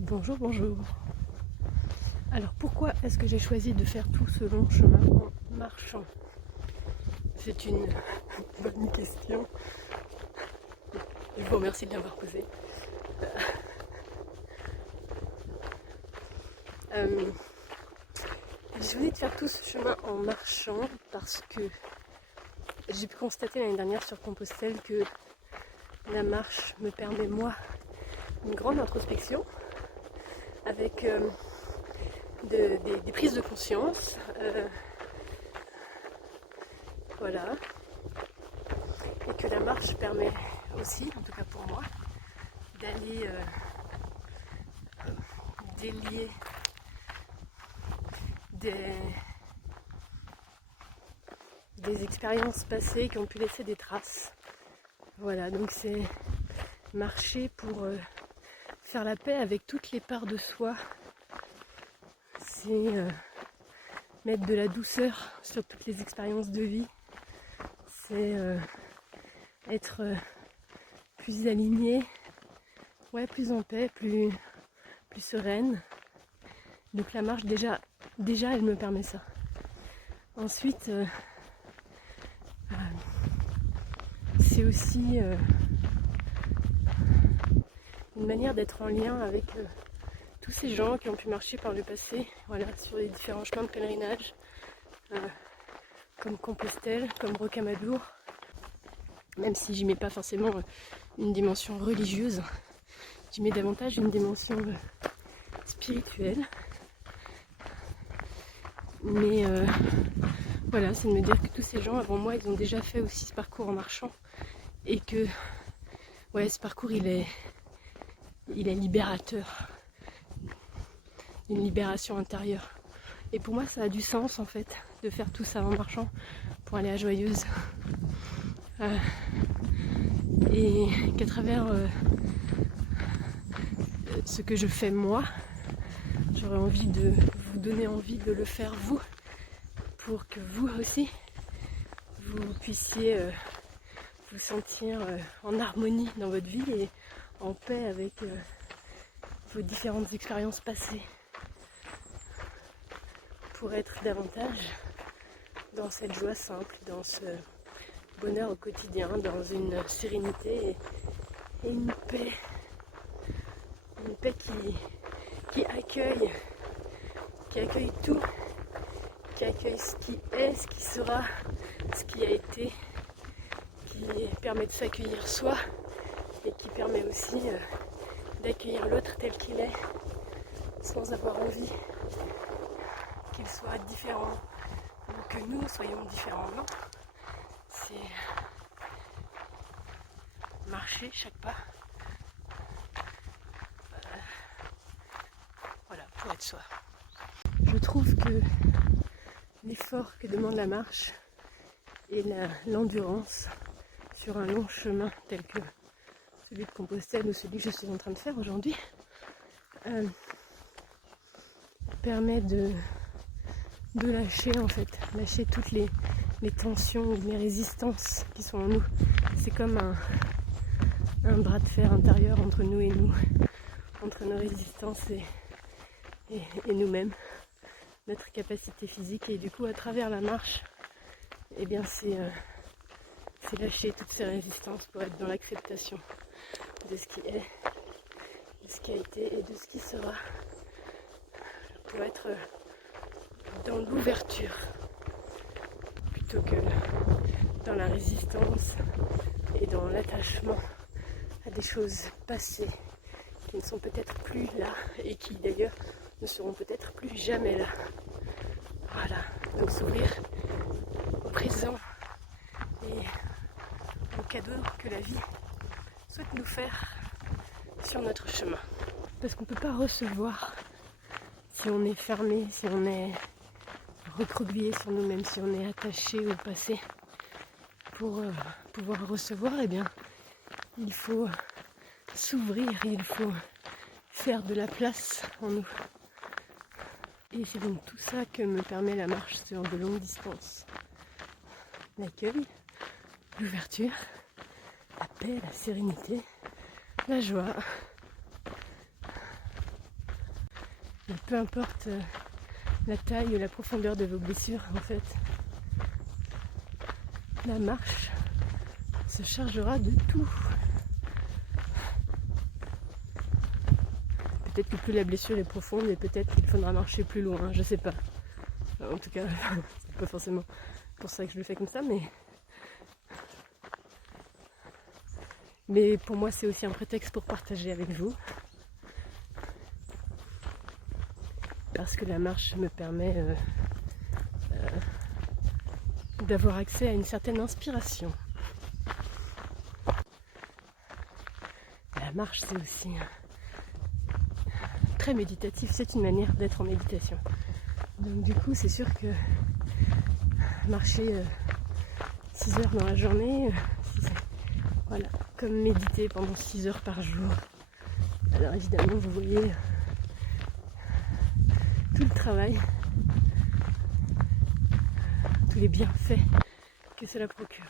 Bonjour, bonjour. Alors pourquoi est-ce que j'ai choisi de faire tout ce long chemin en marchant? C'est une bonne question. Je vous remercie de l'avoir posée. J'ai choisi de faire tout ce chemin en marchant parce que j'ai pu constater l'année dernière sur Compostelle que la marche me permet moi une grande introspection avec des prises de conscience. Voilà. Et que la marche permet aussi, en tout cas pour moi, d'aller délier des expériences passées qui ont pu laisser des traces. Voilà, donc c'est marcher pour faire la paix avec toutes les parts de soi. C'est mettre de la douceur sur toutes les expériences de vie. C'est être plus aligné, ouais, plus en paix, plus sereine. Donc la marche, déjà elle me permet ça. Ensuite, c'est aussi une manière d'être en lien avec tous ces gens qui ont pu marcher par le passé, voilà, sur les différents chemins de pèlerinage, comme Compostelle, comme Rocamadour, même si j'y mets pas forcément une dimension religieuse, j'y mets davantage une dimension spirituelle. Mais voilà, c'est de me dire que tous ces gens avant moi, ils ont déjà fait aussi ce parcours en marchant et que ouais, ce parcours il est libérateur, une libération intérieure. Et pour moi, ça a du sens en fait de faire tout ça en marchant pour aller à Joyeuse. Et qu'à travers ce que je fais moi, j'aurais envie de vous donner envie de le faire vous, pour que vous aussi, vous puissiez vous sentir en harmonie dans votre vie et en paix avec vos différentes expériences passées, pour être davantage dans cette joie simple, dans ce bonheur au quotidien, dans une sérénité et une paix qui accueille tout, qui accueille ce qui est, ce qui sera, ce qui a été, qui permet de s'accueillir soi et qui permet aussi d'accueillir l'autre tel qu'il est, sans avoir envie qu'il soit différent ou que nous soyons différents. Non, c'est marcher chaque pas, voilà, pour être soi. Je trouve que l'effort que demande la marche et l'endurance sur un long chemin tel que celui de Compostelle ou celui que je suis en train de faire aujourd'hui permet de lâcher en fait, lâcher toutes les tensions ou les résistances qui sont en nous. C'est comme un bras de fer intérieur entre nous et nous, entre nos résistances et nous-mêmes, notre capacité physique. Et du coup, à travers la marche, eh bien c'est lâcher toutes ces résistances pour être dans l'acceptation de ce qui est, de ce qui a été et de ce qui sera, pour être dans l'ouverture plutôt que dans la résistance et dans l'attachement à des choses passées qui ne sont peut-être plus là et qui d'ailleurs ne seront peut-être plus jamais là. Voilà, donc s'ouvrir au présent et aux cadeaux que la vie souhaite nous faire sur notre chemin. Parce qu'on ne peut pas recevoir si on est fermé, si on est recroquevillé sur nous-mêmes, si on est attaché au passé. Pour pouvoir recevoir, eh bien, il faut s'ouvrir, il faut faire de la place en nous. Et c'est donc tout ça que me permet la marche sur de longues distances. L'accueil, l'ouverture, la paix, la sérénité, la joie. Et peu importe la taille ou la profondeur de vos blessures, en fait, la marche se chargera de tout. Peut-être que plus la blessure est profonde et peut-être qu'il faudra marcher plus loin, je sais pas. En tout cas, c'est pas forcément pour ça que je le fais comme ça, mais pour moi c'est aussi un prétexte pour partager avec vous. Parce que la marche me permet d'avoir accès à une certaine inspiration. La marche c'est aussi très méditatif, c'est une manière d'être en méditation. Donc du coup c'est sûr que marcher 6 heures dans la journée, voilà, comme méditer pendant 6 heures par jour. Alors évidemment vous voyez tout le travail, tous les bienfaits que cela procure.